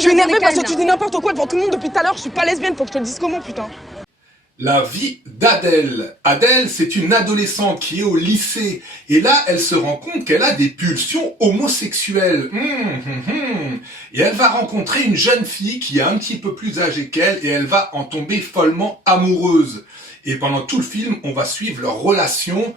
Je suis énervée parce que tu dis n'importe quoi devant tout le monde depuis tout à l'heure. Je suis pas lesbienne, faut que je te le dise comment, putain. La vie d'Adèle. Adèle, c'est une adolescente qui est au lycée. Et là, elle se rend compte qu'elle a des pulsions homosexuelles. Et elle va rencontrer une jeune fille qui est un petit peu plus âgée qu'elle et elle va en tomber follement amoureuse. Et pendant tout le film, on va suivre leurs relations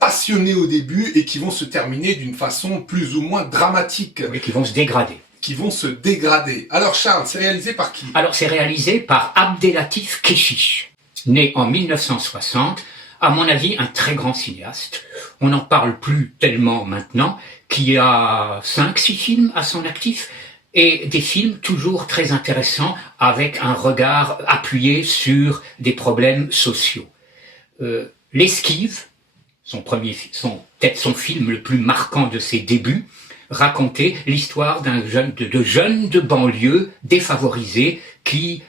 passionnées au début et qui vont se terminer d'une façon plus ou moins dramatique. Oui, qui vont se dégrader. Alors Charles, c'est réalisé par qui? Alors c'est réalisé par Abdelatif Kechiche, né en 1960, à mon avis un très grand cinéaste. On n'en parle plus tellement maintenant, qui a 5-6 films à son actif, et des films toujours très intéressants, avec un regard appuyé sur des problèmes sociaux. L'Esquive, peut-être son film le plus marquant de ses débuts, racontait l'histoire de jeunes de banlieue défavorisés qui,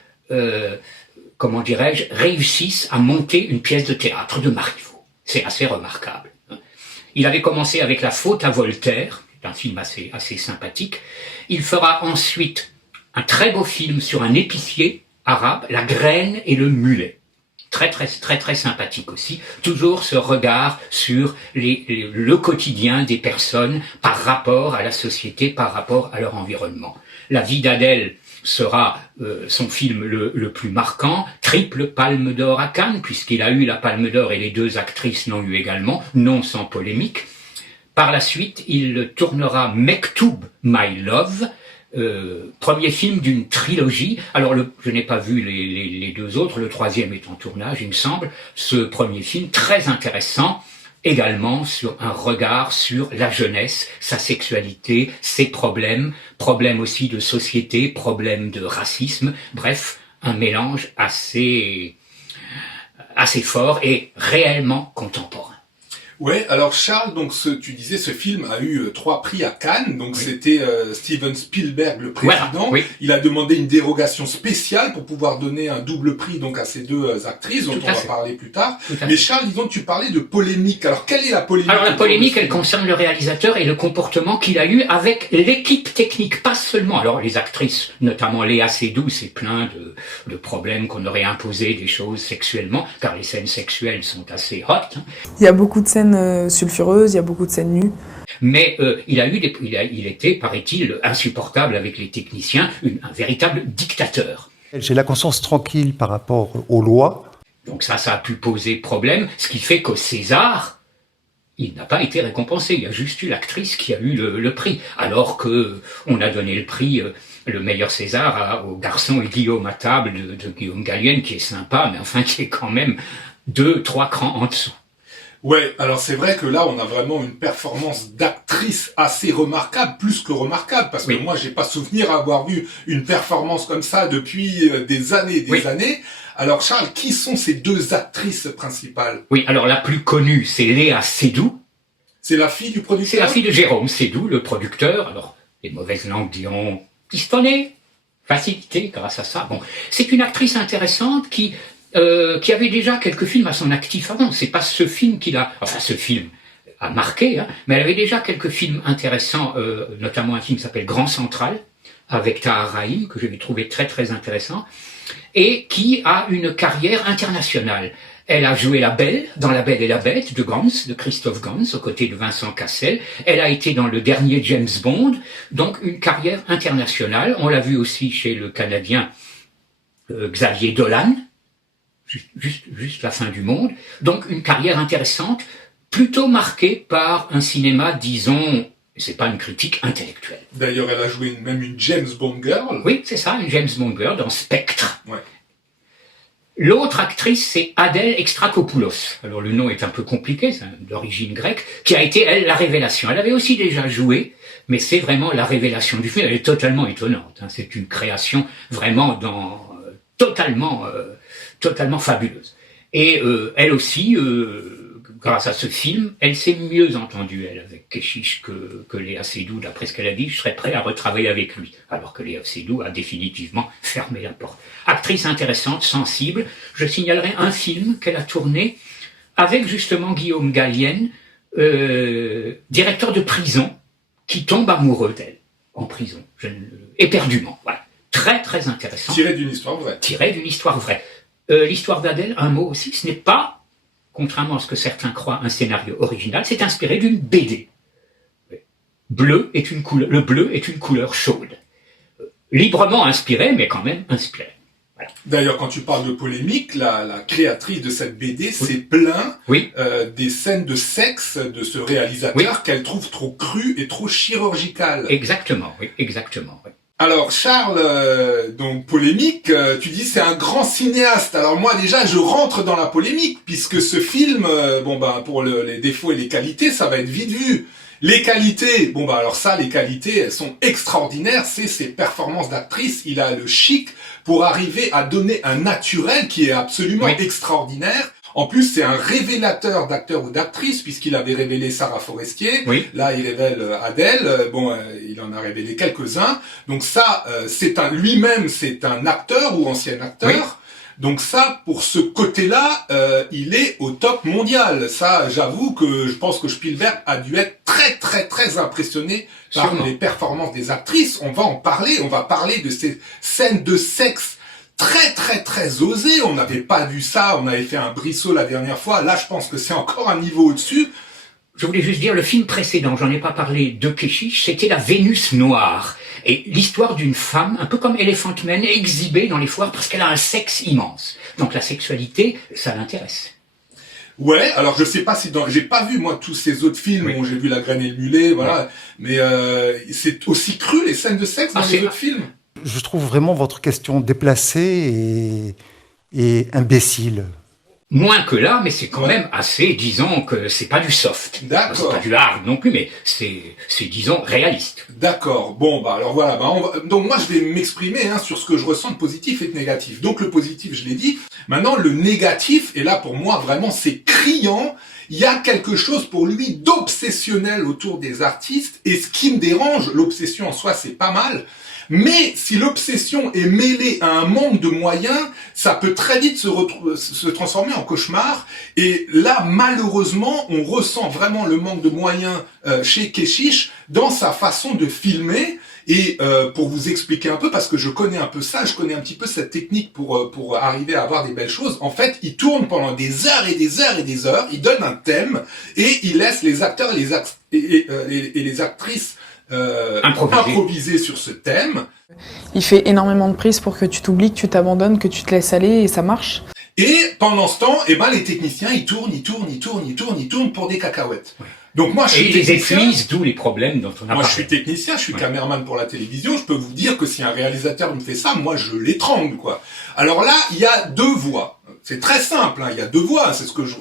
réussissent à monter une pièce de théâtre de Marivaux. C'est assez remarquable. Il avait commencé avec La faute à Voltaire, un film assez sympathique. Il fera ensuite un très beau film sur un épicier arabe, La graine et le mulet. Très sympathique aussi. Toujours ce regard sur le quotidien des personnes par rapport à la société, par rapport à leur environnement. La vie d'Adèle sera son film le plus marquant, triple palme d'or à Cannes, puisqu'il a eu la palme d'or et les 2 actrices l'ont eu également, non sans polémique. Par la suite, il tournera Mektoub, My Love, premier film d'une trilogie. Alors, je n'ai pas vu les 2 autres, le 3e est en tournage, il me semble. Ce premier film, très intéressant, également sur un regard sur la jeunesse, sa sexualité, ses problèmes aussi de société, problèmes de racisme, bref, un mélange assez fort et réellement contemporain. Ouais, alors Charles, donc tu disais ce film a eu 3 prix à Cannes, donc oui. C'était Steven Spielberg le président. Voilà, oui. Il a demandé une dérogation spéciale pour pouvoir donner un double prix donc à ces 2 actrices dont on va parler plus tard. Mais Charles, disons, tu parlais de polémique. Alors quelle est la polémique? Alors la polémique, elle concerne le réalisateur et le comportement qu'il a eu avec l'équipe technique, pas seulement. Alors les actrices, notamment Léa Seydoux, s'est plaint de problèmes qu'on aurait imposé des choses sexuellement, car les scènes sexuelles sont assez hot. Il y a beaucoup de scènes sulfureuses, il y a beaucoup de scènes nues. Mais il était, paraît-il, insupportable avec les techniciens, un véritable dictateur. J'ai la conscience tranquille par rapport aux lois. Donc ça a pu poser problème, ce qui fait qu'au César, il n'a pas été récompensé. Il y a juste eu l'actrice qui a eu le prix, alors que on a donné le prix, le meilleur César, au garçon et Guillaume à table de Guillaume Gallienne, qui est sympa, mais enfin qui est quand même 2-3 crans en dessous. Ouais, alors c'est vrai que là, on a vraiment une performance d'actrice assez remarquable, plus que remarquable, parce que moi, j'ai pas souvenir d'avoir vu une performance comme ça depuis des années années. Alors Charles, qui sont ces 2 actrices principales? Oui, alors la plus connue, c'est Léa Seydoux. C'est la fille du producteur? C'est la fille de Jérôme Seydoux, le producteur. Alors, les mauvaises langues diront pistonné, facilité grâce à ça. Bon, c'est une actrice intéressante qui avait déjà quelques films à son actif avant. C'est pas ce film ce film a marqué, hein, mais elle avait déjà quelques films intéressants, notamment un film qui s'appelle Grand Central, avec Tahar Rahim, que j'avais trouvé très intéressant, et qui a une carrière internationale. Elle a joué la Belle, dans La Belle et la Bête de Christophe Gans, aux côtés de Vincent Cassel. Elle a été dans le dernier James Bond, donc une carrière internationale. On l'a vu aussi chez le Canadien Xavier Dolan, juste la fin du monde. Donc une carrière intéressante, plutôt marquée par un cinéma, disons, c'est pas une critique intellectuelle. D'ailleurs, elle a joué même une James Bond girl. Oui, c'est ça, une James Bond girl dans Spectre. Ouais. L'autre actrice, c'est Adèle Exarchopoulos. Alors le nom est un peu compliqué, c'est d'origine grecque, qui a été, elle, la révélation. Elle avait aussi déjà joué, mais c'est vraiment la révélation du film. Elle est totalement étonnante. Hein. C'est une création vraiment totalement fabuleuse. Et elle aussi, grâce à ce film, elle s'est mieux entendue, elle, avec Kechiche que Léa Seydoux. D'après ce qu'elle a dit, je serais prêt à retravailler avec lui. Alors que Léa Seydoux a définitivement fermé la porte. Actrice intéressante, sensible. Je signalerai un film qu'elle a tourné avec justement Guillaume Gallienne, directeur de prison, qui tombe amoureux d'elle. en prison, éperdument. Voilà. Très très intéressant. Tiré d'une histoire vraie. Tiré d'une histoire vraie. L'histoire d'Adèle, un mot aussi, ce n'est pas, contrairement à ce que certains croient, un scénario original, c'est inspiré d'une BD. Le bleu est une couleur chaude. Librement inspiré, mais quand même inspiré. Voilà. D'ailleurs, quand tu parles de polémique, la créatrice de cette BD s'est plaint des scènes de sexe de ce réalisateur qu'elle trouve trop crues et trop chirurgicales. Exactement, oui, exactement. Oui. Alors Charles, donc polémique, tu dis c'est un grand cinéaste. Alors moi déjà je rentre dans la polémique puisque ce film, pour les défauts et les qualités, ça va être vite vu. Les qualités, les qualités, elles sont extraordinaires, c'est ses performances d'actrice, il a le chic pour arriver à donner un naturel qui est absolument extraordinaire. En plus, c'est un révélateur d'acteur ou d'actrice, puisqu'il avait révélé Sarah Forestier. Oui. Là, il révèle Adèle. Il en a révélé quelques-uns. Donc ça, lui-même, c'est un acteur ou ancien acteur. Oui. Donc ça, pour ce côté-là, il est au top mondial. Ça, j'avoue que je pense que Spielberg a dû être très, très, très impressionné par les performances des actrices. On va en parler. On va parler de ces scènes de sexe très très très osé, on n'avait pas vu ça, on avait fait un Brissot la dernière fois, là je pense que c'est encore un niveau au-dessus. Je voulais juste dire, le film précédent, j'en ai pas parlé, de Keshish, c'était La Vénus noire, et l'histoire d'une femme, un peu comme Elephant Man, exhibée dans les foires parce qu'elle a un sexe immense. Donc la sexualité, ça l'intéresse. Ouais, alors je sais pas si j'ai pas vu moi tous ces autres films, où j'ai vu La Graine et le Mulet, voilà, mais c'est aussi cru les scènes de sexe dans les autres films. Je trouve vraiment votre question déplacée et imbécile. Moins que là, mais c'est quand même assez, disons que c'est pas du soft. D'accord. C'est pas du hard non plus, mais c'est disons, réaliste. D'accord. Alors voilà, donc moi je vais m'exprimer sur ce que je ressens de positif et de négatif. Donc le positif, je l'ai dit. Maintenant, le négatif, et là pour moi vraiment c'est criant, il y a quelque chose pour lui d'obsessionnel autour des artistes, et ce qui me dérange, l'obsession en soi c'est pas mal, mais si l'obsession est mêlée à un manque de moyens, ça peut très vite se transformer en cauchemar. Et là, malheureusement, on ressent vraiment le manque de moyens chez Keshish dans sa façon de filmer. Et pour vous expliquer un peu, parce que je connais un peu ça, je connais un petit peu cette technique pour arriver à avoir des belles choses. En fait, il tourne pendant des heures et des heures et des heures. Il donne un thème et il laisse les acteurs et les actrices improviser sur ce thème. Il fait énormément de prises pour que tu t'oublies, que tu t'abandonnes, que tu te laisses aller et ça marche. Et pendant ce temps, les techniciens, ils tournent pour des cacahuètes. Ouais. Donc moi, je suis technicien. Et ils épuisent, d'où les problèmes dont on a parlé. Moi, je suis technicien, je suis caméraman pour la télévision. Je peux vous dire que si un réalisateur me fait ça, moi, je l'étrangle, quoi. Alors là, il y a deux voies. C'est très simple, il y a deux voies. C'est ce que je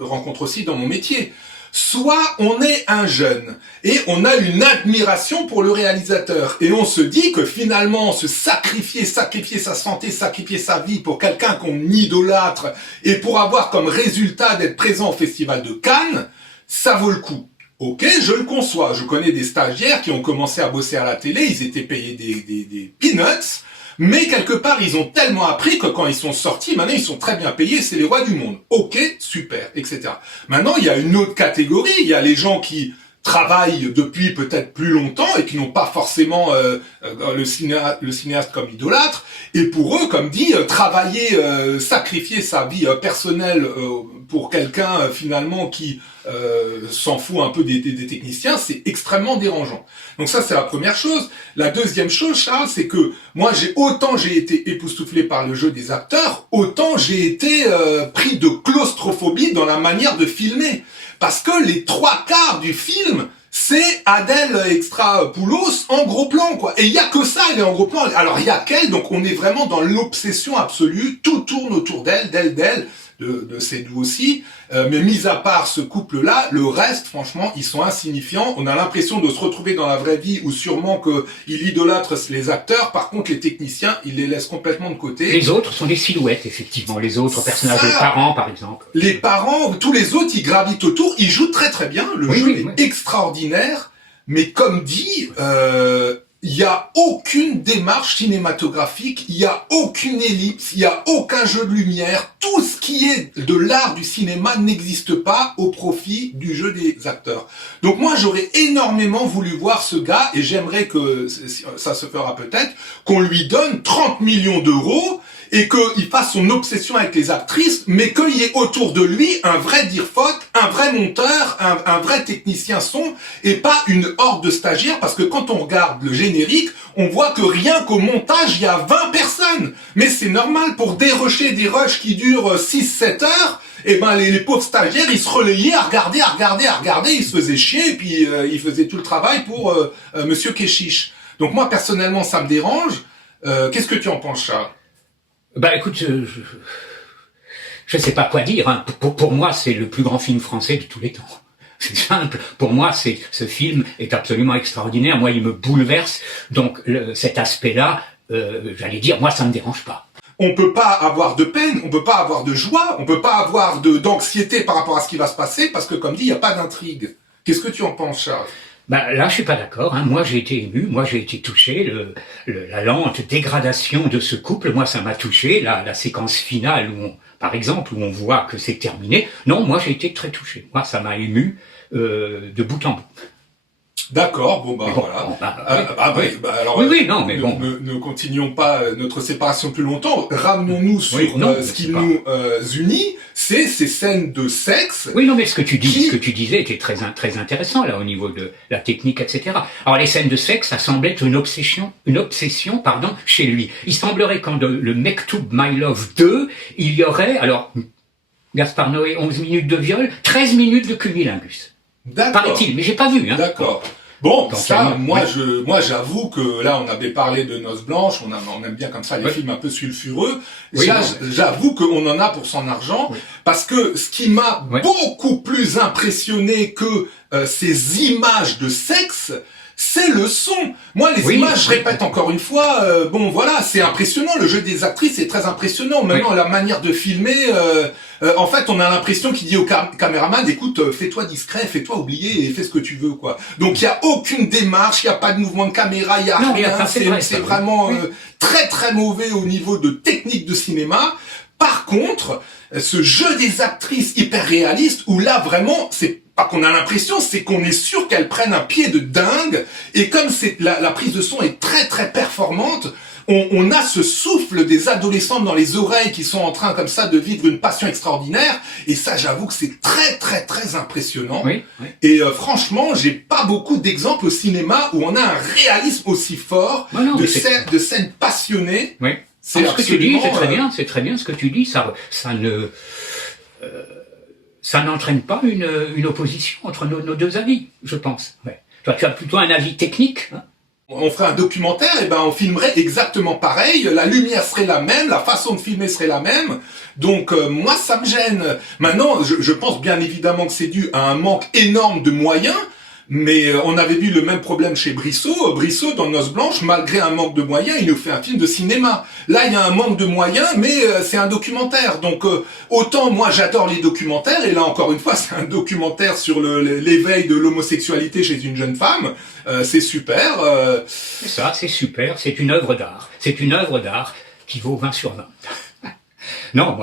rencontre aussi dans mon métier. Soit on est un jeune et on a une admiration pour le réalisateur et on se dit que finalement se sacrifier sa santé, sacrifier sa vie pour quelqu'un qu'on idolâtre et pour avoir comme résultat d'être présent au Festival de Cannes, ça vaut le coup. Ok, je le conçois. Je connais des stagiaires qui ont commencé à bosser à la télé, ils étaient payés des peanuts. Mais quelque part, ils ont tellement appris que quand ils sont sortis, maintenant ils sont très bien payés, c'est les rois du monde. Ok, super, etc. Maintenant, il y a une autre catégorie, il y a les gens qui travaillent depuis peut-être plus longtemps et qui n'ont pas forcément le cinéaste comme idolâtre. Et pour eux, comme dit, travailler, sacrifier sa vie personnelle pour quelqu'un finalement qui s'en fout un peu des techniciens, c'est extrêmement dérangeant. Donc ça, c'est la première chose. La deuxième chose, Charles, c'est que moi, j'ai été époustouflé par le jeu des acteurs, autant j'ai été pris de claustrophobie dans la manière de filmer. Parce que les 3/4 du film, c'est Adèle Exarchopoulos en gros plan, quoi. Et il y a que ça, elle est en gros plan. Alors il y a qu'elle, donc on est vraiment dans l'obsession absolue. Tout tourne autour d'elle, de Seydoux aussi. Mais mis à part ce couple-là, le reste, franchement, ils sont insignifiants. On a l'impression de se retrouver dans la vraie vie où sûrement qu'il idolâtre les acteurs. Par contre, les techniciens, ils les laissent complètement de côté. Les autres sont des silhouettes, effectivement. Les autres personnages, les parents, par exemple. Les parents, tous les autres, ils gravitent autour. Ils jouent très très bien. Le jeu est extraordinaire. Mais comme dit, il n'y a aucune démarche cinématographique, il n'y a aucune ellipse, il n'y a aucun jeu de lumière. Tout ce qui est de l'art du cinéma n'existe pas au profit du jeu des acteurs. Donc moi, j'aurais énormément voulu voir ce gars, et j'aimerais que, ça se fera peut-être, qu'on lui donne 30 millions d'euros et qu'il fasse son obsession avec les actrices, mais qu'il y ait autour de lui un vrai dirfote, un vrai monteur, un vrai technicien son, et pas une horde de stagiaires, parce que quand on regarde le générique, on voit que rien qu'au montage, il y a 20 personnes. Mais c'est normal, pour dérocher des rushs qui durent 6-7 heures, et ben les pauvres stagiaires, ils se relayaient à regarder, ils se faisaient chier, et puis ils faisaient tout le travail pour Monsieur Keshish. Donc moi, personnellement, ça me dérange. Qu'est-ce que tu en penses, Charles? Bah écoute, je sais pas quoi dire. Hein. Pour moi, c'est le plus grand film français de tous les temps. C'est simple. Pour moi, ce film est absolument extraordinaire. Moi, il me bouleverse. Donc cet aspect-là, j'allais dire, moi, ça me dérange pas. On peut pas avoir de peine, on peut pas avoir de joie, on peut pas avoir d'anxiété par rapport à ce qui va se passer, parce que comme dit, il n'y a pas d'intrigue. Qu'est-ce que tu en penses, Charles? Bah là, je suis pas d'accord. Hein. Moi, j'ai été ému, moi, j'ai été touché. La lente dégradation de ce couple, moi, ça m'a touché. La séquence finale, par exemple, où on voit que c'est terminé. Non, moi, j'ai été très touché. Moi, ça m'a ému de bout en bout. D'accord, bon bah Mais bon, voilà. Alors, oui, non, mais bon. Ne continuons pas notre séparation plus longtemps. Ramenons-nous sur ce qui nous unit, c'est ces scènes de sexe. Oui, non, mais ce que tu disais était très intéressant là au niveau de la technique, etc. Alors les scènes de sexe, ça semblait être une obsession, chez lui. Il semblerait qu'en le Mektoub My Love 2, il y aurait, alors Gaspard Noé, 11 minutes de viol, 13 minutes de cunnilingus. D'accord. Paraît-il, mais j'ai pas vu. Hein. D'accord. Bon, donc, ça, moi j'avoue que là, on avait parlé de Noces Blanches, on aime bien comme ça les films un peu sulfureux. Oui, j'avoue qu'on en a pour son argent, parce que ce qui m'a beaucoup plus impressionné que ces images de sexe, c'est le son. Moi, les images, je répète encore une fois, bon, voilà, c'est impressionnant. Le jeu des actrices est très impressionnant. Maintenant, la manière de filmer, en fait, on a l'impression qu'il dit au caméraman, écoute, fais-toi discret, fais-toi oublier et fais ce que tu veux, quoi. Donc, il y a aucune démarche, il y a pas de mouvement de caméra, il y a rien. C'est vraiment très, très mauvais au niveau de technique de cinéma. Par contre, ce jeu des actrices hyper réaliste, où là, vraiment, c'est pas qu'on a l'impression, c'est qu'on est sûr qu'elles prennent un pied de dingue, et comme la prise de son est très très performante, on a ce souffle des adolescents dans les oreilles qui sont en train comme ça de vivre une passion extraordinaire, et ça j'avoue que c'est très très très impressionnant. Et franchement, j'ai pas beaucoup d'exemples au cinéma où on a un réalisme aussi fort de scènes passionnées. C'est ce que tu dis, c'est très bien ce que tu dis, ça n'entraîne pas une opposition entre nos deux avis, je pense. Toi, tu as plutôt un avis technique. Hein. On ferait un documentaire, et ben on filmerait exactement pareil, la lumière serait la même, la façon de filmer serait la même. Donc moi ça me gêne. Maintenant, je pense bien évidemment que c'est dû à un manque énorme de moyens. Mais on avait vu le même problème chez Brissot. Brissot, dans Noces Blanches, malgré un manque de moyens, il nous fait un film de cinéma. Là, il y a un manque de moyens, mais c'est un documentaire. Donc, autant moi, j'adore les documentaires, et là, encore une fois, c'est un documentaire sur l'éveil de l'homosexualité chez une jeune femme. C'est super. C'est ça, c'est super. C'est une œuvre d'art. C'est une œuvre d'art qui vaut 20 sur 20. Non,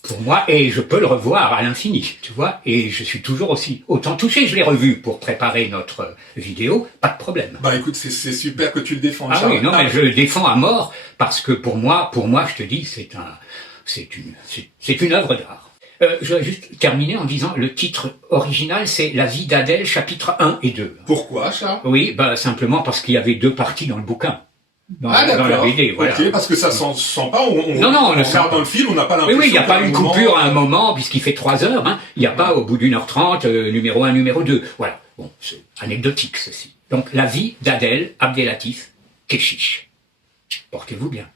pour moi, et je peux le revoir à l'infini, tu vois, et je suis toujours autant touché. Je l'ai revu pour préparer notre vidéo, pas de problème. Bah écoute, c'est super que tu le défends. Ah oui, non, mais je le défends à mort parce que pour moi, je te dis, c'est une œuvre d'art. Je vais juste terminer en disant le titre original, c'est La vie d'Adèle, chapitres 1 et 2. Pourquoi, Charles? Oui, simplement parce qu'il y avait 2 parties dans le bouquin. Dans la BD, voilà. Ok, parce que ça sent pas, on regarde dans le film, on n'a pas l'impression. Oui, il n'y a pas une coupure à un moment, puisqu'il fait 3 heures, hein. Il n'y a pas, au bout d'1h30, numéro 1, numéro 2. Voilà. Bon, c'est anecdotique, ceci. Donc, La vie d'Adèle Abdelatif Keshish. Portez-vous bien.